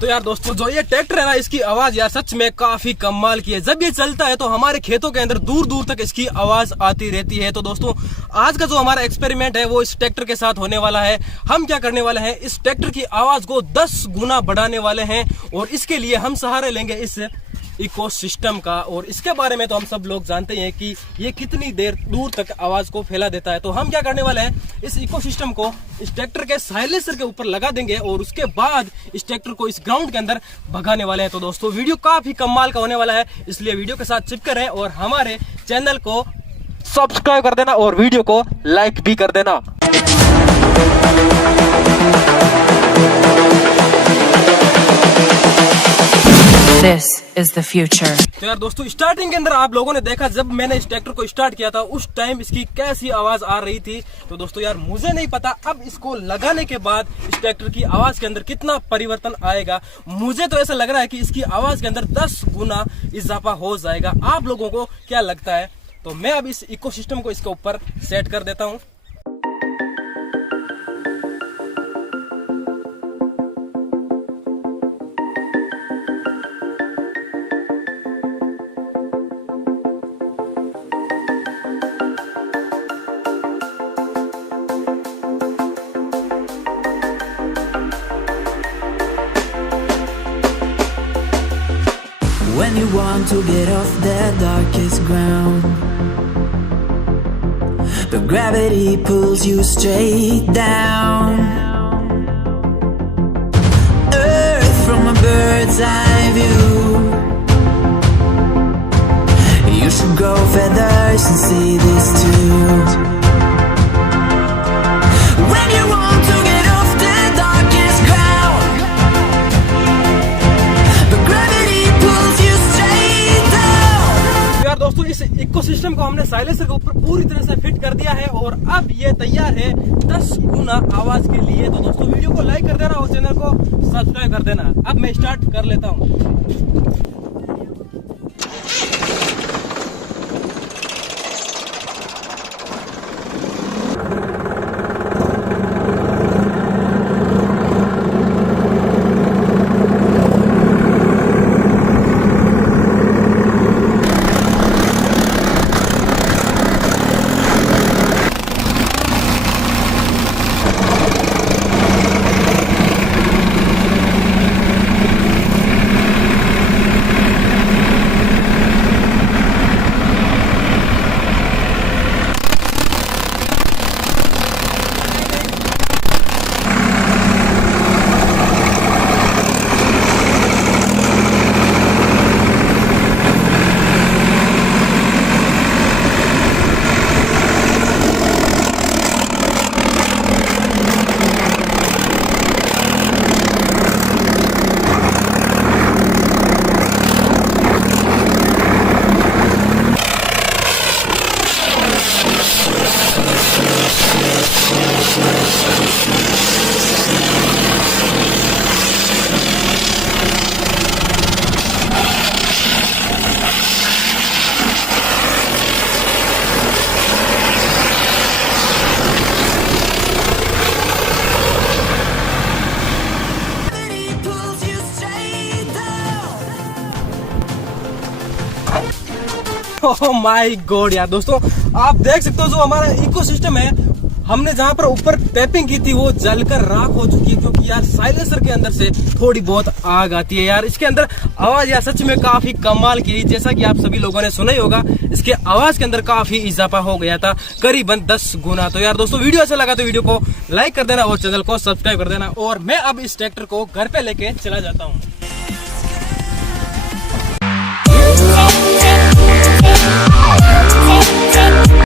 तो यार दोस्तों जो ये ट्रैक्टर है ना, इसकी आवाज यार सच में काफी कमाल की है। जब ये चलता है तो हमारे खेतों के अंदर दूर दूर तक इसकी आवाज आती रहती है। तो दोस्तों आज का जो हमारा एक्सपेरिमेंट है वो इस ट्रैक्टर के साथ होने वाला है। हम क्या करने वाले हैं, इस ट्रैक्टर की आवाज को 10 गुना बढ़ाने वाले हैं और इसके लिए हम सहारे लेंगे इस इकोसिस्टम का। और इसके बारे में तो हम सब लोग जानते हैं कि ये कितनी देर दूर तक आवाज को फैला देता है। तो हम क्या करने वाले हैं, इस इकोसिस्टम को इस ट्रैक्टर के साइलेंसर के ऊपर लगा देंगे और उसके बाद इस ट्रैक्टर को इस ग्राउंड के अंदर भगाने वाले हैं। तो दोस्तों वीडियो काफी कमाल का होने वाला है, इसलिए वीडियो के साथ चिपके रहें और हमारे चैनल को सब्सक्राइब कर देना और वीडियो को लाइक भी कर देना। This is the future. तो यार दोस्तों स्टार्टिंग के अंदर आप लोगों ने देखा, जब मैंने इस ट्रैक्टर को स्टार्ट किया था उस टाइम इसकी कैसी आवाज आ रही थी। तो दोस्तों यार मुझे नहीं पता अब इसको लगाने के बाद इस ट्रैक्टर की आवाज के अंदर कितना परिवर्तन आएगा। मुझे तो ऐसा लग रहा है कि इसकी आवाज के अंदर 10 गुना इजाफा हो जाएगा। आप लोगों को क्या लगता है? तो मैं अब इस इकोसिस्टम को इसके ऊपर सेट कर देता हूँ। When you want to get off that darkest ground, but gravity pulls you straight down. Earth from a bird's eye view. You should grow feathers and see this too. When you want to get off the darkest ground, but gravity pulls you straight down. यार दोस्तों इस ecosystem को हमने silencer के ऊपर पूरी तरह से फिट कर दिया है और अब ये तैयार है 10 गुना आवाज के लिए। तो दोस्तों वीडियो को लाइक कर देना और चैनल को सब्सक्राइब कर देना। अब मैं स्टार्ट कर लेता हूँ। ओह माय गॉड यार दोस्तों आप देख सकते हो जो हमारा इकोसिस्टम है, हमने जहाँ पर ऊपर टैपिंग की थी वो जलकर राख हो चुकी है, क्योंकि यार साइलेंसर के अंदर से थोड़ी बहुत आग आती है। यार इसके अंदर आवाज यार सच में काफी कमाल की, जैसा कि आप सभी लोगों ने सुना ही होगा, इसके आवाज के अंदर काफी इजाफा हो गया था, करीबन 10 गुना। तो यार दोस्तों वीडियो अच्छा लगा तो वीडियो को लाइक कर देना और चैनल को सब्सक्राइब कर देना। और मैं अब इस ट्रैक्टर को घर पे लेके चला जाता हूँ।